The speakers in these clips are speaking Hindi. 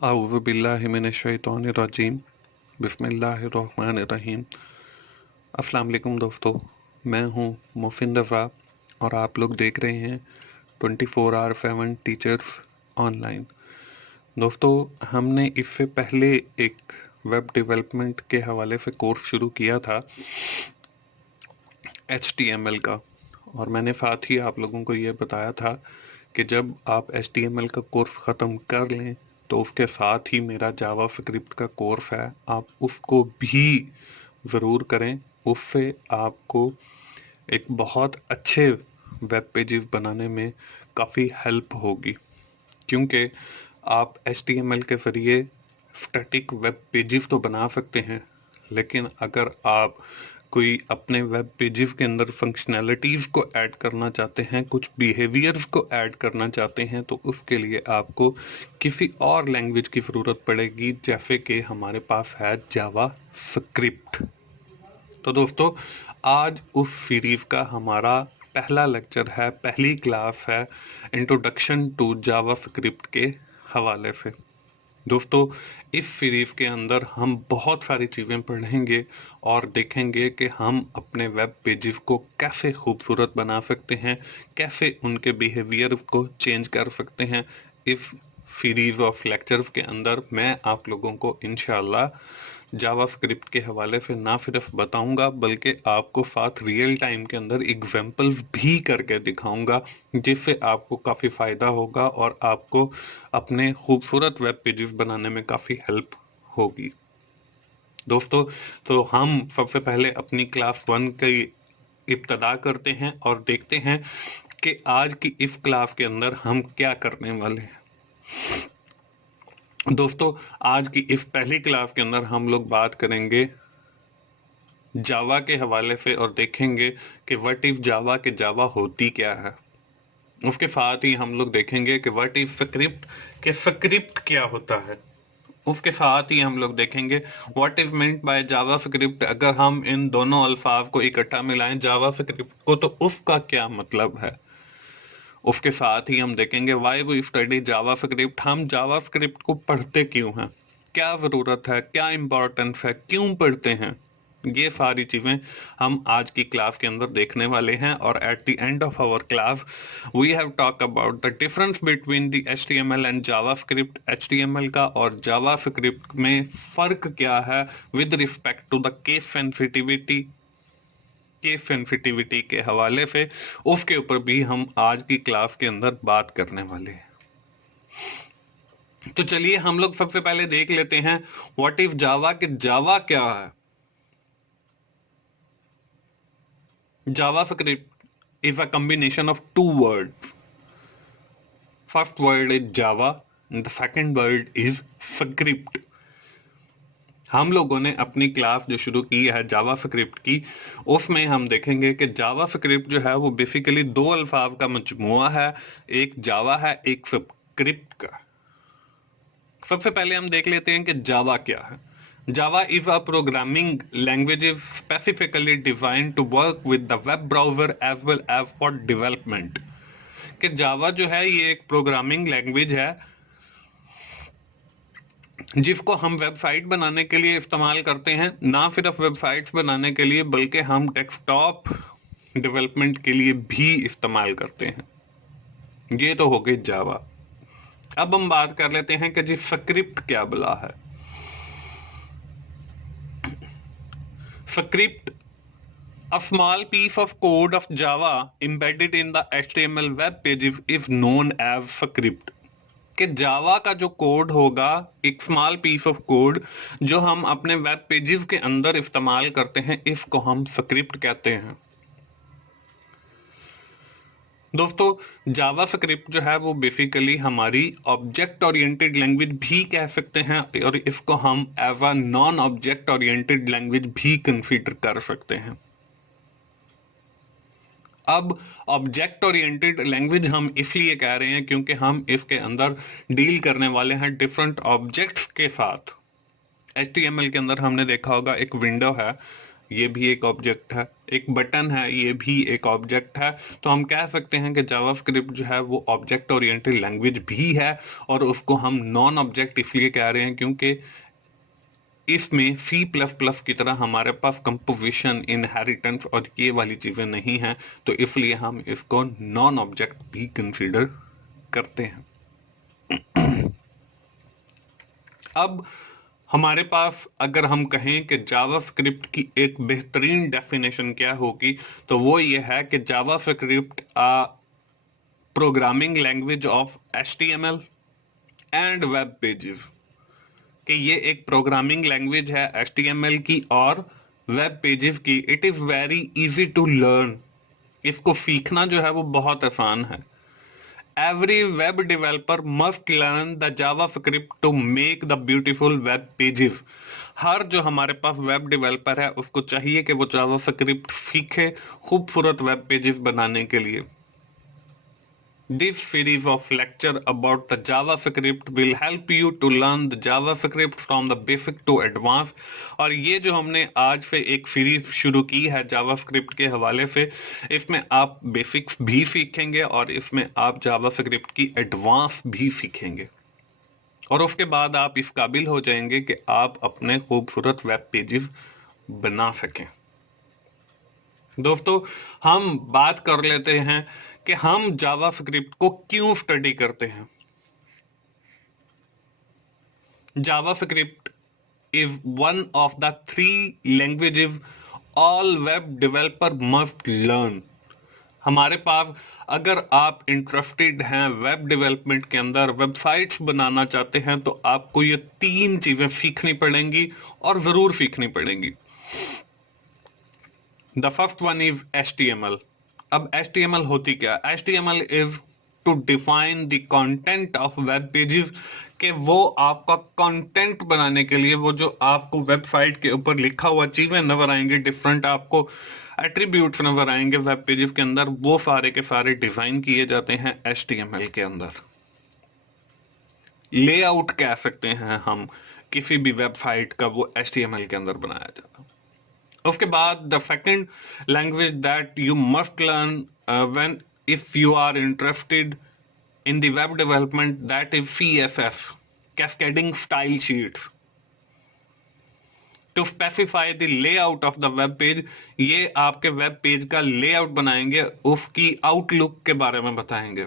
अऊज़ु बिल्लाहि मिनश्शैतानिर्रजीम बिस्मिल्लाहिर्रहमानिर्रहीम। अस्सलाम वालेकुम दोस्तों, मैं हूँ मोहसिन रज़ा और आप लोग देख रहे हैं 24/7 टीचर्स ऑनलाइन। दोस्तों, हमने इससे पहले एक वेब डेवलपमेंट के हवाले से कोर्स शुरू किया था HTML का, और मैंने साथ ही आप लोगों को ये बताया था कि जब आप HTML का कोर्स ख़त्म कर लें तो उसके साथ ही मेरा जावास्क्रिप्ट का कोर्स है, आप उसको भी ज़रूर करें। उससे आपको एक बहुत अच्छे वेब पेजेस बनाने में काफ़ी हेल्प होगी, क्योंकि आप HTML के ज़रिए स्टैटिक वेब पेजेस तो बना सकते हैं, लेकिन अगर आप कोई अपने वेब पेजेस के अंदर फंक्शनैलिटीज़ को ऐड करना चाहते हैं, कुछ बिहेवियर्स को ऐड करना चाहते हैं, तो उसके लिए आपको किसी और लैंग्वेज की ज़रूरत पड़ेगी, जैसे कि हमारे पास है जावास्क्रिप्ट। तो दोस्तों, आज उस सीरीज़ का हमारा पहला लेक्चर है, पहली क्लास है इंट्रोडक्शन टू जावास्क्रिप्ट के हवाले से। दोस्तों, इस सीरीज़ के अंदर हम बहुत सारी चीज़ें पढ़ेंगे और देखेंगे कि हम अपने वेब पेजेस को कैसे खूबसूरत बना सकते हैं, कैसे उनके बिहेवियर को चेंज कर सकते हैं। इस सीरीज़ ऑफ लेक्चर्स के अंदर मैं आप लोगों को इंशाल्लाह जावास्क्रिप्ट के हवाले से ना सिर्फ बताऊंगा, बल्कि आपको साथ रियल टाइम के अंदर एग्जांपल्स भी करके दिखाऊंगा, जिससे आपको काफ़ी फ़ायदा होगा और आपको अपने खूबसूरत वेब पेजेस बनाने में काफ़ी हेल्प होगी। दोस्तों, तो हम सबसे पहले अपनी क्लास 1 की इब्तदा करते हैं और देखते हैं कि आज की इस क्लास के अंदर हम क्या करने वाले हैं। दोस्तों, आज की इस पहली क्लास के अंदर हम लोग बात करेंगे जावा के हवाले से और देखेंगे कि व्हाट इफ जावा के जावा होती क्या है। उसके साथ ही हम लोग देखेंगे कि व्हाट इफ स्क्रिप्ट के स्क्रिप्ट क्या होता है। उसके साथ ही हम लोग देखेंगे what is meant by Java script. अगर हम इन दोनों अल्फाज को इकट्ठा मिलाएं जावा स्क्रिप्ट को, तो उसका क्या मतलब है। उसके साथ ही हम देखेंगे why we study JavaScript. हम जावा स्क्रिप्ट को पढ़ते क्यों हैं, क्या ज़रूरत है, क्या इम्पोर्टेंस है, क्यों पढ़ते हैं। ये सारी चीज़ें हम आज की क्लास के अंदर देखने वाले हैं। और at the end of our class we have talk about the difference between the HTML and JavaScript. HTML का और जावास्क्रिप्ट में फ़र्क क्या है with respect to the case sensitivity के हवाले से, उसके ऊपर भी हम आज की क्लास के अंदर बात करने वाले हैं। तो चलिए हम लोग सबसे पहले देख लेते हैं व्हाट इफ जावा के जावा क्या है। JavaScript is a combination of two words. First word is Java and the second word is script. हम लोगों ने अपनी क्लास जो शुरू की है जावा स्क्रिप्ट की, उसमें हम देखेंगे कि जावा स्क्रिप्ट जो है वो बेसिकली दो अल्फाज का मजमुआ है, एक जावा है, एक स्क्रिप्ट का। सबसे पहले हम देख लेते हैं कि जावा क्या है। Java is a programming language specifically designed to work with the web browser as well as for development. कि जावा जो है ये एक प्रोग्रामिंग लैंग्वेज है जिसको हम वेबसाइट बनाने के लिए इस्तेमाल करते हैं, ना सिर्फ वेबसाइट्स बनाने के लिए बल्कि हम डेस्कटॉप डेवलपमेंट के लिए भी इस्तेमाल करते हैं। ये तो हो गई जावा। अब हम बात कर लेते हैं कि जी स्क्रिप्ट क्या बला है। Script, a small piece of code of Java embedded in the HTML web pages is known as script। कि जावा का जो कोड होगा, एक स्मॉल पीस ऑफ कोड जो हम अपने वेब पेजेस के अंदर इस्तेमाल करते हैं, इसको हम स्क्रिप्ट कहते हैं। दोस्तों, जावा स्क्रिप्ट जो है वो बेसिकली हमारी ऑब्जेक्ट ओरिएंटेड लैंग्वेज भी कह सकते हैं और इसको हम as a non object oriented language भी कंसीडर कर सकते हैं। अब ऑब्जेक्ट ओरिएंटेड लैंग्वेज हम इसलिए कह रहे हैं क्योंकि हम इसके अंदर डील करने वाले हैं डिफरेंट ऑब्जेक्ट्स के साथ। HTML के अंदर हमने देखा होगा एक विंडो है, ये भी एक ऑब्जेक्ट है, एक बटन है, ये भी एक ऑब्जेक्ट है। तो हम कह सकते हैं कि जावास्क्रिप्ट जो है वो ऑब्जेक्ट ओरिएंटेड लैंग्वेज भी है, और उसको हम नॉन ऑब्जेक्ट इसलिए कह रहे हैं क्योंकि इसमें सी प्लस प्लस की तरह हमारे पास कंपोजिशन, इनहेरिटेंस और ये वाली चीजें नहीं हैं, तो इसलिए हम इसको नॉन ऑब्जेक्ट भी कंसीडर करते हैं। अब हमारे पास अगर हम कहें कि जावास्क्रिप्ट की एक बेहतरीन डेफिनेशन क्या होगी, तो वो ये है कि JavaScript programming language of HTML and web pages, कि ये एक प्रोग्रामिंग लैंग्वेज है HTML की और वेब पेजेस की। It is very easy to learn, इसको सीखना जो है वो बहुत आसान है। Every web developer must learn the JavaScript to make the beautiful web pages. हर जो हमारे पास वेब डेवलपर है उसको चाहिए कि वो जावास्क्रिप्ट सीखे खूबसूरत वेब पेजेस बनाने के लिए। This series of lecture about the JavaScript will help you to learn the JavaScript from the basic to advanced। और ये जो हमने आज से एक सीरीज शुरू की है JavaScript के हवाले से, इसमें आप बेसिक्स भी सीखेंगे और इसमें आप JavaScript की एडवांस भी सीखेंगे, और उसके बाद आप इस काबिल हो जाएंगे कि आप अपने खूबसूरत वेब पेजेस बना सकें। दोस्तों, हम बात कर लेते हैं कि हम जावास्क्रिप्ट को क्यों स्टडी करते हैं। JavaScript is one of the 3 languages all web developer must learn. हमारे पास अगर आप इंटरेस्टेड हैं वेब डेवलपमेंट के अंदर, वेबसाइट्स बनाना चाहते हैं, तो आपको ये 3 चीजें सीखनी पड़ेंगी और जरूर सीखनी पड़ेंगी। The first one is HTML। अब HTML होती क्या? HTML is to define the content of web pages, कि वो आपका कंटेंट बनाने के लिए वो जो आपको वेबसाइट के ऊपर लिखा हुआ चीजें नजर आएंगे, डिफरेंट आपको एट्रीब्यूट्स नजर आएंगे वेब पेजेस के अंदर, वो सारे के सारे डिजाइन किए जाते हैं HTML के अंदर। लेआउट कह सकते हैं हम किसी भी वेबसाइट का, वो HTML के अंदर बनाया जाता है। उसके बाद the second language that you must learn when if you are interested in the web development, that is CSS, cascading style sheets, to specify the layout of the web page. ये आपके वेब पेज का लेआउट बनाएंगे, उसकी आउटलुक के बारे में बताएंगे।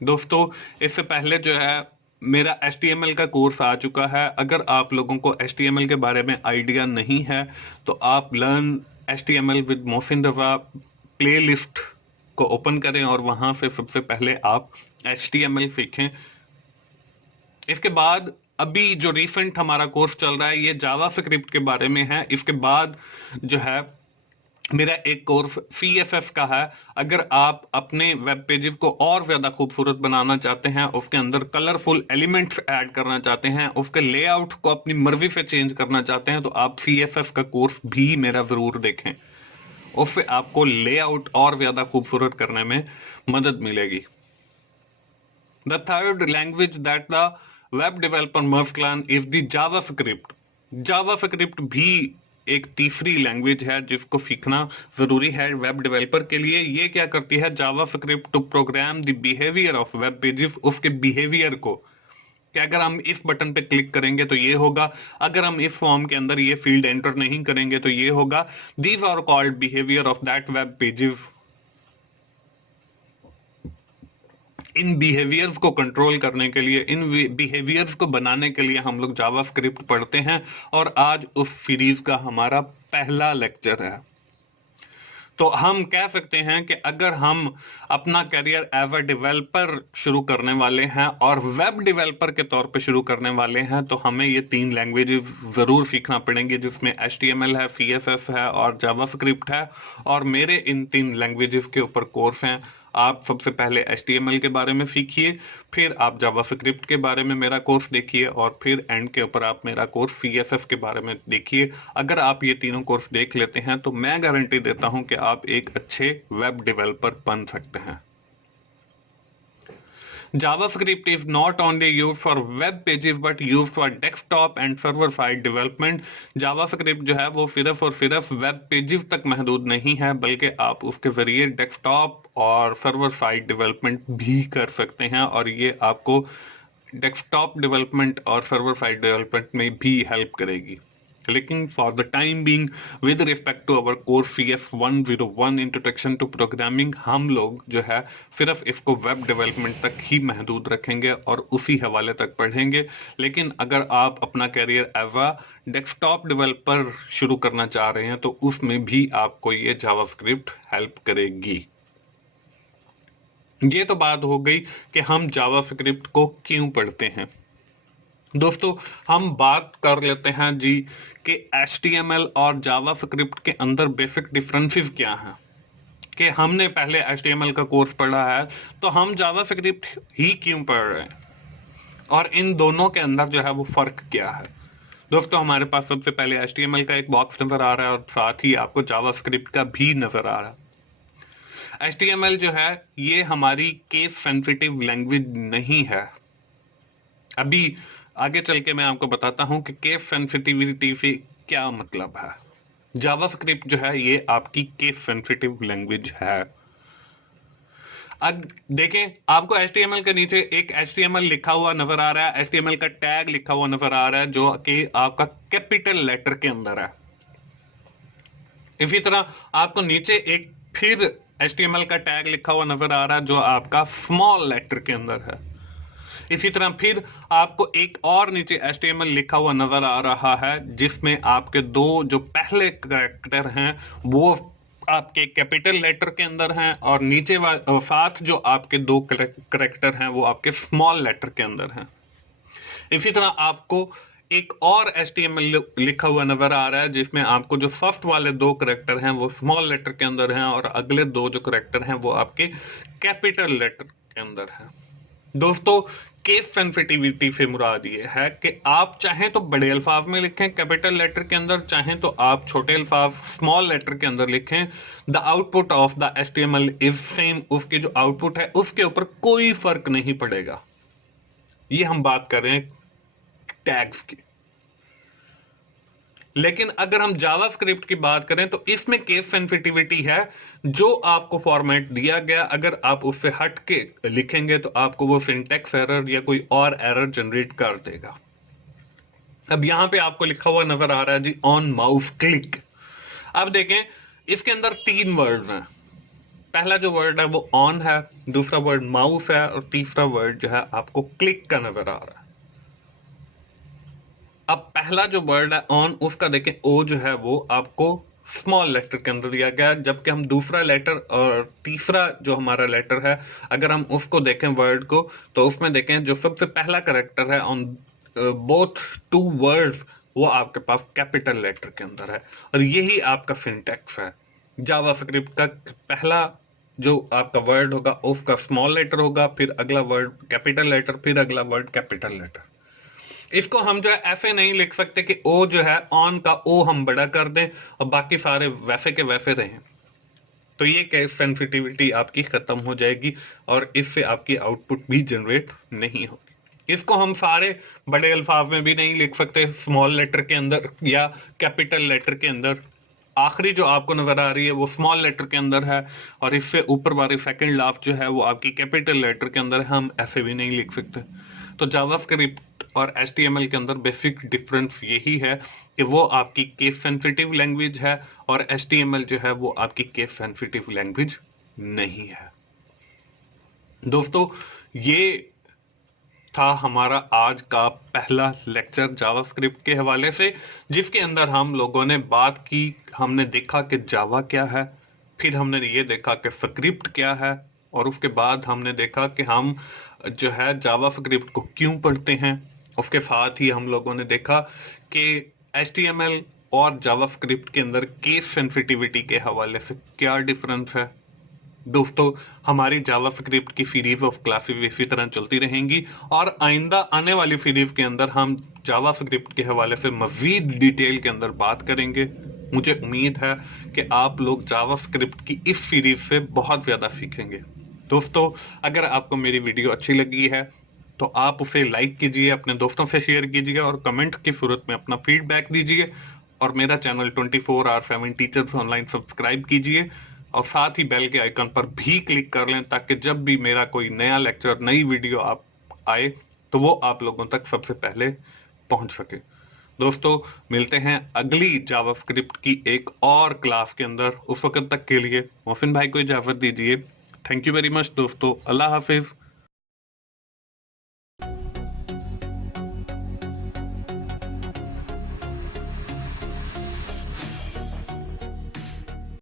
दोस्तों, इससे पहले जो है मेरा HTML का कोर्स आ चुका है। अगर आप लोगों को HTML के बारे में आइडिया नहीं है तो आप learn HTML with Mohsin Raza playlist को ओपन करें और वहां से सबसे पहले आप HTML सीखें। इसके बाद अभी जो रिसेंट हमारा कोर्स चल रहा है ये जावास्क्रिप्ट के बारे में है। इसके बाद जो है मेरा एक कोर्स CSS का है। अगर आप अपने वेब पेजेस को और ज्यादा खूबसूरत बनाना चाहते हैं, उसके अंदर कलरफुल एलिमेंट्स ऐड करना चाहते हैं, उसके लेआउट को अपनी मर्जी से चेंज करना चाहते हैं, तो आप CSS का कोर्स भी मेरा जरूर देखें, उससे आपको लेआउट और ज्यादा खूबसूरत करने में मदद मिलेगी। The third language that the web developer must learn is the JavaScript. JavaScript भी एक तीसरी लैंग्वेज है जिसको सीखना जरूरी है वेब डेवलपर के लिए। ये क्या करती है? JavaScript to program the behaviour of web pages, उसके बिहेवियर को, कि अगर हम इस बटन पे क्लिक करेंगे तो ये होगा, अगर हम इस फॉर्म के अंदर ये फील्ड एंटर नहीं करेंगे तो ये होगा। These are called behaviour of that web pages. इन बिहेवियर्स को कंट्रोल करने के लिए, इन बिहेवियर्स को बनाने के लिए हम लोग जावास्क्रिप्ट पढ़ते हैं, और आज उस सीरीज का हमारा पहला लेक्चर है। तो हम कह सकते हैं कि अगर हम अपना करियर एज अ डेवलपर शुरू करने वाले हैं और वेब डेवलपर के तौर पे शुरू करने वाले हैं, तो हमें ये 3 लैंग्वेजेस जरूर सीखना पड़ेंगे, जिसमें HTML है, CSS है और जावास्क्रिप्ट है। और मेरे इन 3 लैंग्वेजेस के ऊपर कोर्स हैं। आप सबसे पहले HTML के बारे में सीखिए, फिर आप जावास्क्रिप्ट के बारे में मेरा कोर्स देखिए, और फिर एंड के ऊपर आप मेरा कोर्स CSS के बारे में देखिए। अगर आप ये तीनों कोर्स देख लेते हैं तो मैं गारंटी देता हूं कि आप एक अच्छे वेब डेवलपर बन सकते हैं। JavaScript is not only used for web pages but used for desktop and server side development. JavaScript जो है वो सिर्फ और सिर्फ वेब पेजेस तक महदूद नहीं है, बल्कि आप उसके जरिए डेस्कटॉप और सर्वर साइड डेवलपमेंट भी कर सकते हैं, और ये आपको डेस्कटॉप डेवलपमेंट और सर्वर साइड डेवलपमेंट में भी हेल्प करेगी। लेकिन for the time being, with respect to our course CS101 introduction to programming, हम लोग जो है सिर्फ इसको वेब डेवलपमेंट तक ही महदूद रखेंगे और उसी हवाले तक पढ़ेंगे। लेकिन अगर आप अपना career as a desktop developer शुरू करना चाह रहे हैं तो उसमें भी आपको ये जावास्क्रिप्ट हेल्प करेगी। ये तो बात हो गई कि हम जावास्क्रिप्ट को क्यों पढ़ते हैं। दोस्तों, हम बात कर लेते हैं जी कि HTML और जावास्क्रिप्ट के अंदर बेसिक डिफरेंसेस क्या हैं। कि हमने पहले HTML का कोर्स पढ़ा है तो हम जावास्क्रिप्ट ही क्यों पढ़ रहे हैं, और इन दोनों के अंदर जो है वो फर्क क्या है। दोस्तों, हमारे पास सबसे पहले HTML का एक बॉक्स नजर आ रहा है और साथ ही आपको जावास्क्रिप्ट का भी नजर आ रहा है। HTML जो है ये हमारी केस सेंसिटिव लैंग्वेज नहीं है। अभी आगे चल के मैं आपको बताता हूं कि केस सेंसिटिविटी से क्या मतलब है। जावास्क्रिप्ट जो है ये आपकी केस सेंसिटिव लैंग्वेज है। अब देखें, आपको HTML के नीचे एक HTML लिखा हुआ नजर आ रहा है, HTML का टैग लिखा हुआ नजर आ रहा है जो कि आपका कैपिटल लेटर के अंदर है। इसी तरह आपको नीचे एक फिर HTML का टैग लिखा हुआ नजर आ रहा है जो आपका स्मॉल लेटर के अंदर है। इसी तरह फिर आपको एक और नीचे HTML लिखा हुआ नजर आ रहा है जिसमें आपके दो जो पहले कैरेक्टर हैं वो आपके कैपिटल लेटर के अंदर हैं, और नीचे साथ जो आपके दो कैरेक्टर हैं वो आपके स्मॉल लेटर के अंदर हैं। इसी तरह आपको एक और HTML लिखा हुआ नजर आ रहा है जिसमें आपको जो फर्स्ट वाले दो कैरेक्टर हैं वो स्मॉल लेटर के अंदर हैं, और अगले दो जो कैरेक्टर हैं वो आपके कैपिटल लेटर के अंदर हैं। दोस्तों, केस सेंसिटिविटी से मुराद ये है कि आप चाहें तो बड़े अल्फाज में लिखें कैपिटल लेटर के अंदर, चाहें तो आप छोटे अल्फाज स्मॉल लेटर के अंदर लिखें, the output of the HTML is same. उसकी जो आउटपुट है उसके ऊपर कोई फर्क नहीं पड़ेगा। ये हम बात कर रहे हैं टैग्स की। लेकिन अगर हम जावास्क्रिप्ट की बात करें तो इसमें केस सेंसिटिविटी है। जो आपको फॉर्मेट दिया गया अगर आप उससे हट के लिखेंगे तो आपको वो सिंटैक्स एरर या कोई और एरर जनरेट कर देगा। अब यहां पे आपको लिखा हुआ नजर आ रहा है जी ऑन माउस क्लिक। अब देखें, इसके अंदर तीन वर्ड्स हैं। पहला जो वर्ड है वो ऑन है, दूसरा वर्ड माउस है, और तीसरा वर्ड जो है आपको क्लिक का नजर आ रहा है। अब पहला जो वर्ड है ऑन, उसका देखें ओ जो है वो आपको स्मॉल लेटर के अंदर दिया गया, जबकि हम दूसरा लेटर और तीसरा जो हमारा लेटर है अगर हम उसको देखें वर्ड को तो उसमें देखें जो सबसे पहला करेक्टर है ऑन बोथ टू वर्ड्स वो आपके पास कैपिटल लेटर के अंदर है, और यही आपका सिंटैक्स है। जावास्क्रिप्ट का पहला जो आपका वर्ड होगा उसका स्मॉल लेटर होगा, फिर अगला वर्ड कैपिटल लेटर, फिर अगला वर्ड कैपिटल लेटर। इसको हम जो है ऐसे नहीं लिख सकते कि ओ जो है ऑन का ओ हम बड़ा कर दें और बाकी सारे वैसे के वैसे रहें, तो ये केस सेंसिटिविटी आपकी खत्म हो जाएगी और इससे आपकी आउटपुट भी जनरेट नहीं होगी। इसको हम सारे बड़े अल्फाज में भी नहीं लिख सकते, स्मॉल लेटर के अंदर या कैपिटल लेटर के अंदर। आखिरी जो आपको नजर आ रही है वो स्मॉल लेटर के अंदर है, और इससे ऊपर वाली सेकंड लाफ जो है वो आपकी कैपिटल लेटर के अंदर है। हम ऐसे भी नहीं लिख सकते। तो जावास्क्रिप्ट और HTML के अंदर बेसिक डिफरेंस यही है कि वो आपकी केस सेंसिटिव लैंग्वेज है और HTML जो है वो आपकी केस सेंसिटिव लैंग्वेज नहीं है। दोस्तों, ये था हमारा आज का पहला लेक्चर जावास्क्रिप्ट के हवाले से, जिसके अंदर हम लोगों ने बात की, हमने देखा कि जावा क्या है, फिर हमने ये देखा कि स्क्रिप्ट क्या है, और उसके बाद हमने देखा कि हम जो है जावास्क्रिप्ट को क्यों पढ़ते हैं। उसके साथ ही हम लोगों ने देखा कि HTML और जावास्क्रिप्ट के अंदर केस सेंसिटिविटी के हवाले से क्या डिफरेंस है। दोस्तों, हमारी जावास्क्रिप्ट की सीरीज ऑफ क्लासेस इसी तरह चलती रहेंगी, और आइंदा आने वाली सीरीज के अंदर हम जावास्क्रिप्ट के हवाले से मजीद डिटेल के अंदर बात करेंगे। मुझे उम्मीद है कि आप लोग जावास्क्रिप्ट की इस सीरीज से बहुत ज्यादा सीखेंगे। दोस्तों, अगर आपको मेरी वीडियो अच्छी लगी है तो आप उसे लाइक कीजिए, अपने दोस्तों से शेयर कीजिए और कमेंट की सूरत में अपना फीडबैक दीजिए। और मेरा चैनल 24/7 टीचर्स ऑनलाइन सब्सक्राइब कीजिए और साथ ही बेल के आइकन पर भी क्लिक कर लें, ताकि जब भी मेरा कोई नया लेक्चर, नई वीडियो आप आए तो वो आप लोगों तक सबसे पहले पहुंच सके। दोस्तों, मिलते हैं अगली जावास्क्रिप्ट की एक और क्लास के अंदर। उस वक्त तक के लिए मोहसिन भाई को इजाजत दीजिए। थैंक यू वेरी मच दोस्तों। अल्लाह हाफिज।